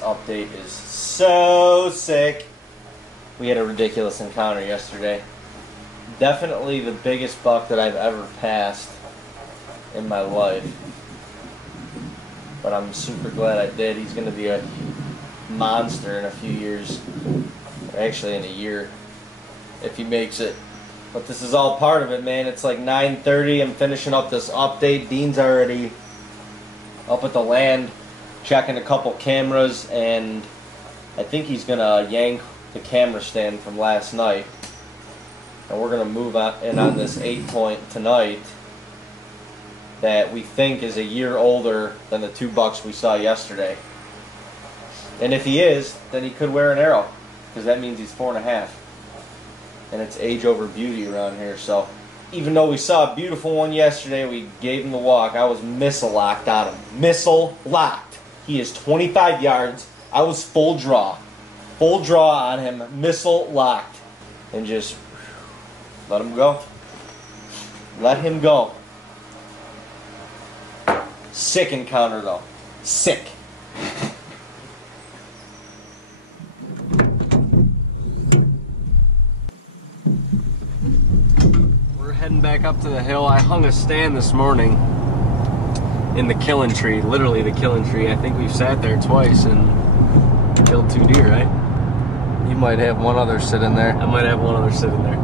update is so sick. We had a ridiculous encounter yesterday. Definitely the biggest buck that I've ever passed in my life. But I'm super glad I did. He's going to be a monster in a few years. Actually in a year, if he makes it. But this is all part of it, man. It's like 9:30. I'm finishing up this update. Dean's already up at the land checking a couple cameras, and I think he's going to yank the camera stand from last night. And we're going to move in on this 8-point tonight that we think is a year older than the 2 bucks we saw yesterday. And if he is, then he could wear an arrow, because that means he's 4.5. And it's age over beauty around here. So even though we saw a beautiful one yesterday, we gave him the walk. I was missile locked on him. Missile locked. He is 25 yards. I was full draw. Full draw on him. Missile locked. And just let him go. Let him go. Sick encounter though. Sick. We're heading back up to the hill. I hung a stand this morning in the killing tree. Literally the killing tree. I think we've sat there twice and killed 2 deer, right? You might have one other sitting there. I might have one other sitting there.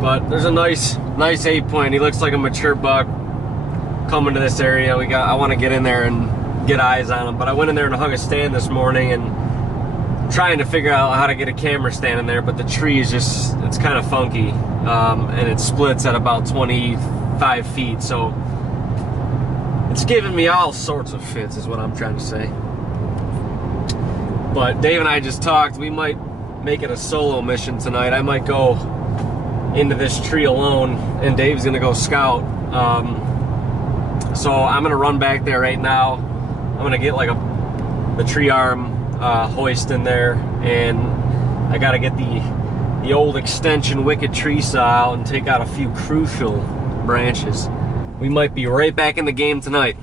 But there's a nice 8-point. He looks like a mature buck coming to this area. I want to get in there and get eyes on him. But I went in there and hung a stand this morning and trying to figure out how to get a camera stand in there. But the tree is just, it's kind of funky. And it splits at about 25 feet. So it's giving me all sorts of fits is what I'm trying to say. But Dave and I just talked. We might make it a solo mission tonight. I might go into this tree alone, and Dave's gonna go scout. So I'm gonna run back there right now. I'm gonna get like the tree arm hoist in there, and I gotta get the old extension wicked tree saw out and take out a few crucial branches. We might be right back in the game tonight.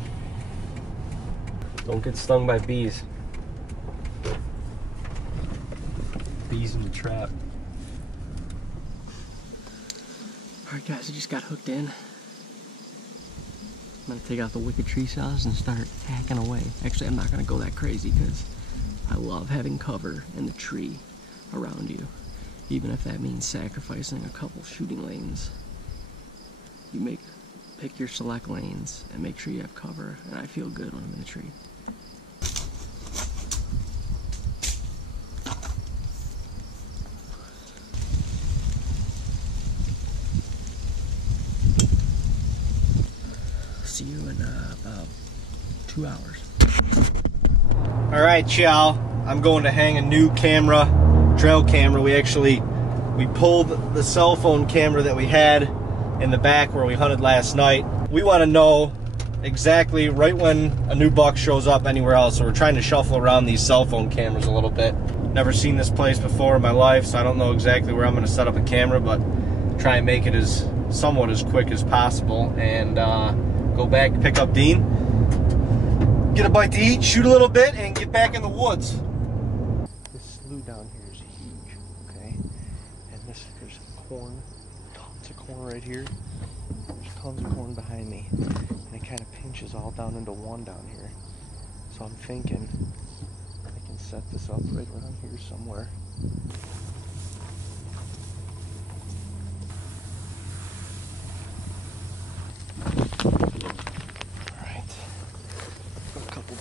Don't get stung by bees. Bees in the trap. Alright guys, I just got hooked in. I'm gonna take out the wicked tree saws and start hacking away. Actually, I'm not gonna go that crazy because I love having cover in the tree around you. Even if that means sacrificing a couple shooting lanes. You pick your select lanes and make sure you have cover, and I feel good when I'm in the tree. See you in about 2 hours. Alright y'all, I'm going to hang a new camera, trail camera. We pulled the cell phone camera that we had in the back where we hunted last night. We want to know exactly right when a new buck shows up anywhere else, so we're trying to shuffle around these cell phone cameras a little bit. Never seen this place before in my life, so I don't know exactly where I'm going to set up a camera, but try and make it somewhat as quick as possible, and go back, pick up Dean, get a bite to eat, shoot a little bit, and get back in the woods. This slough down here is huge, okay? And there's corn, tons of corn right here. There's tons of corn behind me. And it kind of pinches all down into one down here. So I'm thinking I can set this up right around here somewhere.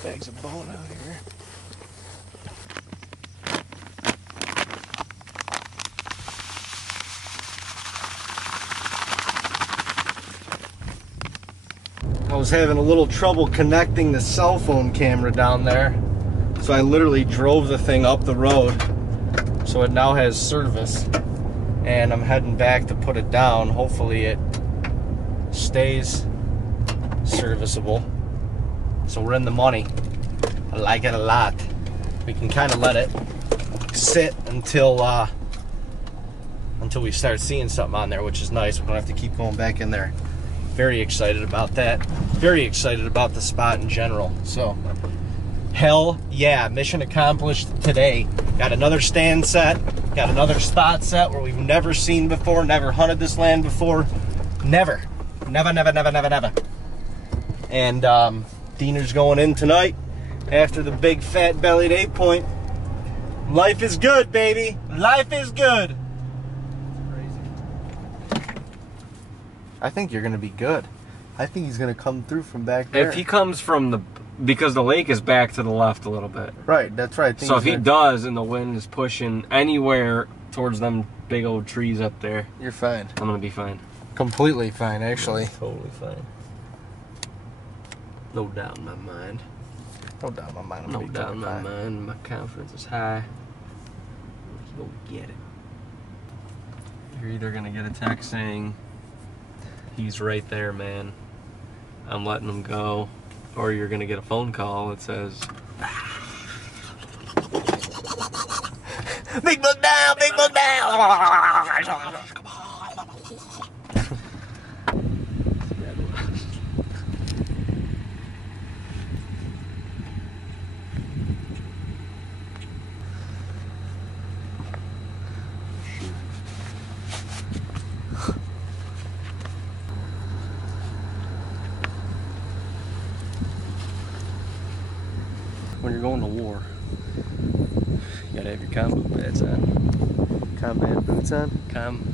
Bags of bone out here. I was having a little trouble connecting the cell phone camera down there, so I literally drove the thing up the road so it now has service, and I'm heading back to put it down. Hopefully it stays serviceable. So we're in the money. I like it a lot. We can kind of let it sit until we start seeing something on there, which is nice. We don't have to keep going back in there. Very excited about that. Very excited about the spot in general. So Hell yeah, mission accomplished today. Got another stand set, got another spot set where we've never seen before, never hunted this land before. Never. Never. And Diener's going in tonight after the big fat bellied 8-point. Life is good, baby. Life is good. I think you're gonna be good. I think he's gonna come through from back there. If he comes from the, because the lake is back to the left a little bit. Right, that's right. So if he does and the wind is pushing anywhere towards them big old trees up there, you're fine. I'm gonna be fine. Completely fine, actually. Totally fine. No doubt in my mind. No doubt in my mind. No doubt in my mind. My confidence is high. Let's go get it. You're either gonna get a text saying, he's right there, man, I'm letting him go, or you're gonna get a phone call that says, big book down, big book down. when you're going to war, you gotta have your combo pads on. Combat boots on?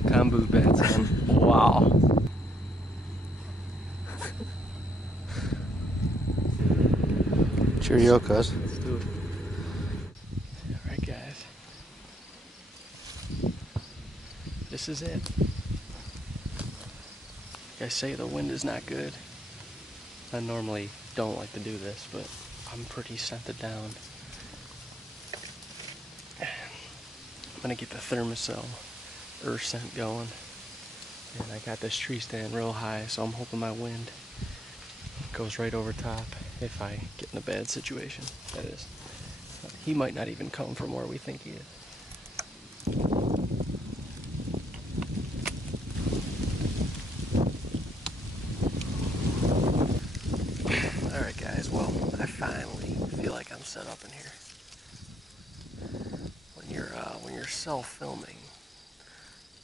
Combo pads on. Wow. Cheerio, cuz. Let's do it. Alright, guys. This is it. I say the wind is not good. I normally don't like to do this, but I'm pretty scented down. I'm gonna get the Thermacell earth scent going. And I got this tree stand real high, so I'm hoping my wind goes right over top if I get in a bad situation, that is. He might not even come from where we think he is. Alright guys, well, I finally feel like I'm set up in here. When you're self-filming,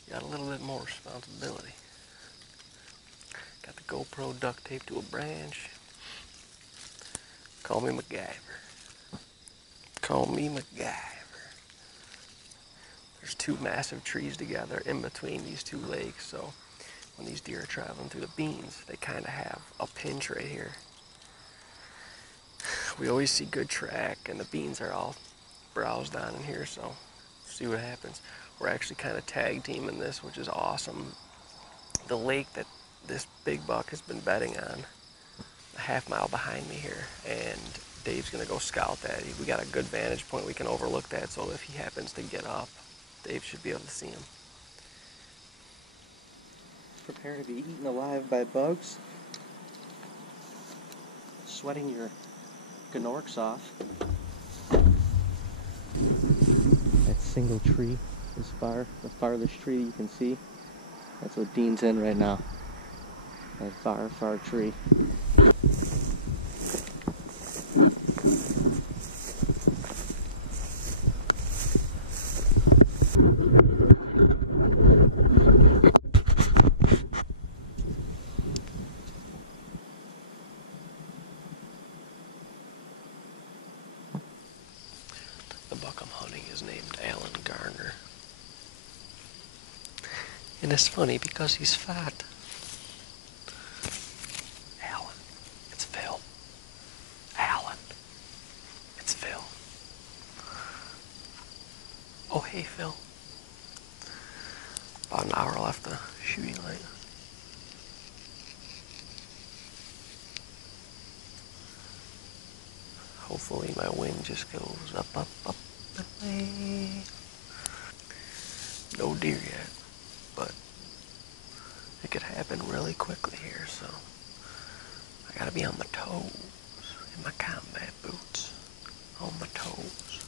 you got a little bit more responsibility. Got the GoPro duct taped to a branch. Call me MacGyver. Call me MacGyver. There's two massive trees together in between these two lakes, so when these deer are traveling through the beans, they kind of have a pinch right here. We always see good track, and the beans are all browsed on in here, so see what happens. We're actually kind of tag teaming this, which is awesome. The lake that this big buck has been bedding on, a half-mile behind me here, and Dave's gonna go scout that. We got a good vantage point, we can overlook that, so if he happens to get up, Dave should be able to see him. Prepare to be eaten alive by bugs. Sweating your gnorks off. That single tree is far, the farthest tree you can see. That's what Dean's in right now. That far, far tree. The buck I'm hunting is named Alan Garner. And it's funny because he's fat. Alan, it's Phil. Alan, it's Phil. Oh, hey, Phil. About an hour left the shooting light. Hopefully my wind just goes up, up, up, and away. No deer yet, but it could happen really quickly here, so I gotta be on my toes in my combat boots. On my toes.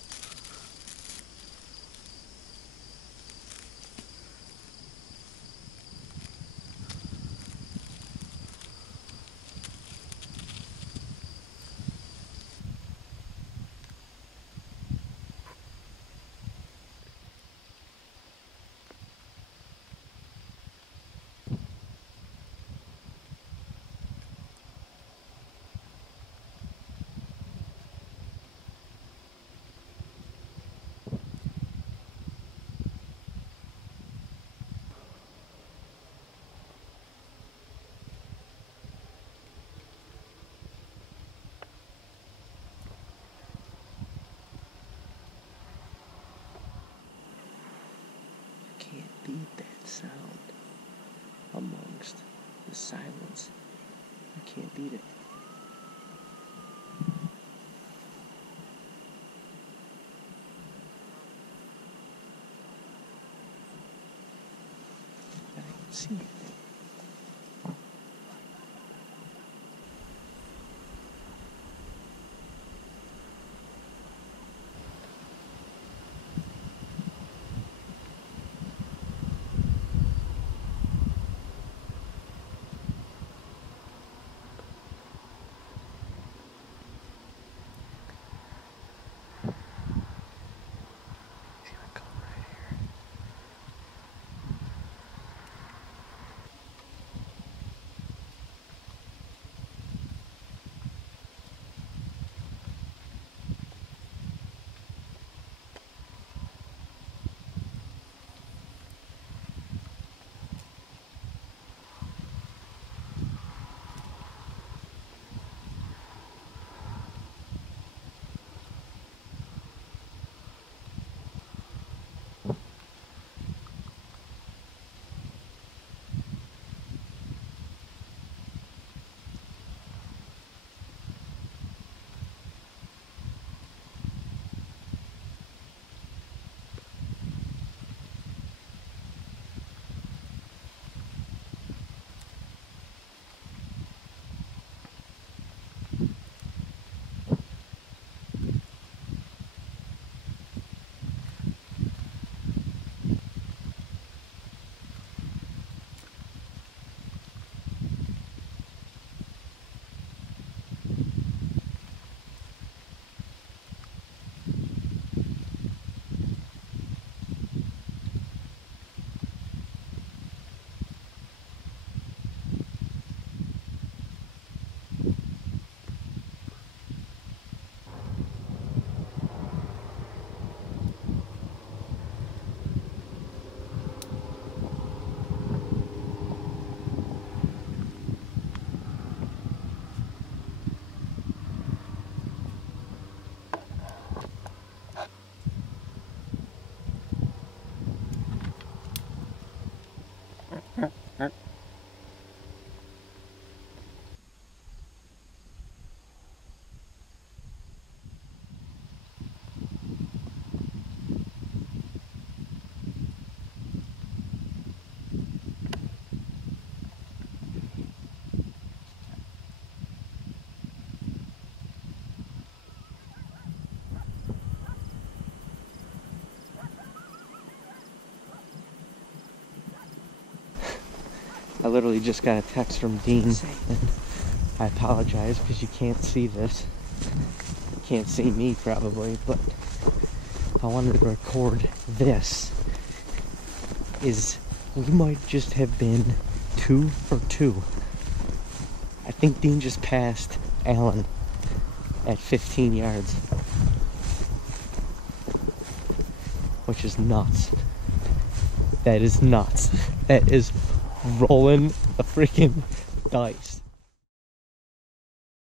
beat that sound amongst the silence. You can't beat it. I can see it. I literally just got a text from Dean, and I apologize because you can't see this. You can't see me probably, but I wanted to record this. We might just have been 2 for 2. I think Dean just passed Alan at 15 yards, which is nuts. That is nuts. That is rolling the freaking dice.